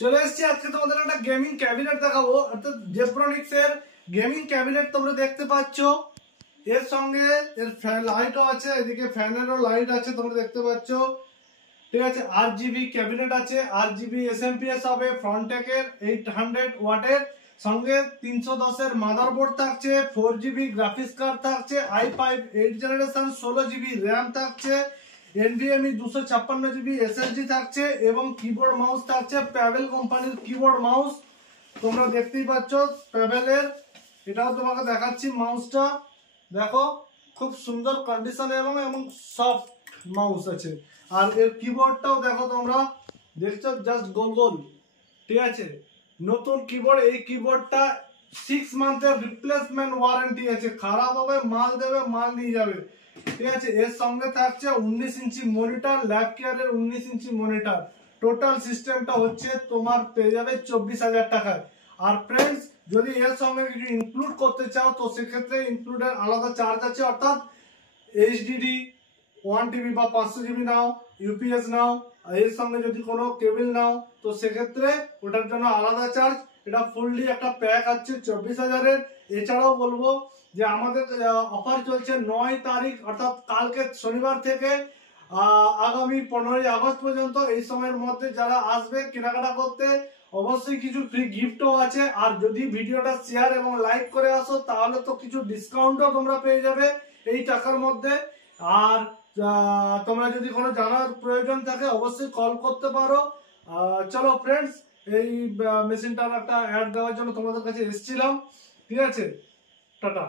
চলে এসেছি আজকে তোমাদের একটা গেমিং ক্যাবিনেট দেখাবো, অর্থাৎ জেব্রনিক্স এর গেমিং ক্যাবিনেট তোমরা দেখতে পাচ্ছ। এর সঙ্গে এর লাইটও আছে, এদিকে ফ্যানেরও লাইট আছে তোমরা দেখতে পাচ্ছ। ঠিক আছে, RGB ক্যাবিনেট আছে, RGB SMPS হবে, ফ্রন্টেকের 800 ওয়াটের সঙ্গে 310 এর মাদারবোর্ড থাকছে, 4GB গ্রাফিক্স কার্ড থাকছে, i5 8 জেনারেশন 16GB র্যাম থাকছে, NVMe 256GB SSD থাকছে এবং কিবোর্ড মাউস থাকছে প্যাভেল কোম্পানির কিবোর্ড মাউস। তোমরা দেখতেই পাচ্ছ প্যাভেলের, এটাও তোমাকে দেখাচ্ছি মাউসটা। দেখো খুব সুন্দর কন্ডিশনে এবং সফট মাউস আছে। আর এর কিবোর্ডটাও দেখো, তোমরা দেখছো জাস্ট গোল গোল। ঠিক আছে, নতুন কিবোর্ড। এই কিবোর্ডটা 6 মান্থের রিপ্লেসমেন্ট ওয়ারেন্টি আছে, খারাপ হবে মাল দেবে, মাল নিয়ে যাবে। ঠিক আছে, এর সঙ্গে থাকছে 19 ইঞ্চি মনিটর, ল্যাব কেয়ারের 19 ইঞ্চি মনিটর। টোটাল সিস্টেমটা হচ্ছে তোমার পেয়ে যাবে 24,000 টাকায়। আর ফ্রেন্ডস, যদি এর সঙ্গে কিছু ইনক্লুড করতে চাও তো সেক্ষেত্রে ইনক্লুডের আলাদা চার্জ আছে, অর্থাৎ HDD 1TB বা 500GB নাও, UPS নাও, আর এর সঙ্গে যদি কোনো কেবল নাও তো সেক্ষেত্রে ওটার জন্য আলাদা চার্জ। এটা ফুললি একটা প্যাক আছে 24,000 এর। এছাড়াও বলবো যে আমাদের অফার চলছে 9 তারিখ অর্থাৎ কালকে শনিবার থেকে আগামী 15ই আগস্ট পর্যন্ত। এই সময়ের মধ্যে যারা আসবে কেনাকাটা করতে অবশ্যই কিছু ফ্রি গিফটও আছে। আর যদি ভিডিওটা শেয়ার এবং লাইক করে আসো তাহলে তো কিছু ডিসকাউন্টও তোমরা পেয়ে যাবে এই টাকার মধ্যে। আর তোমরা যদি কোনো জানার প্রয়োজন থাকে অবশ্যই কল করতে পারো। চলো ফ্রেন্ডস, এই মেশিনটার একটা অ্যাড দেওয়ার জন্য তোমাদের কাছে এসেছিলাম। ঠিক আছে, টাটা।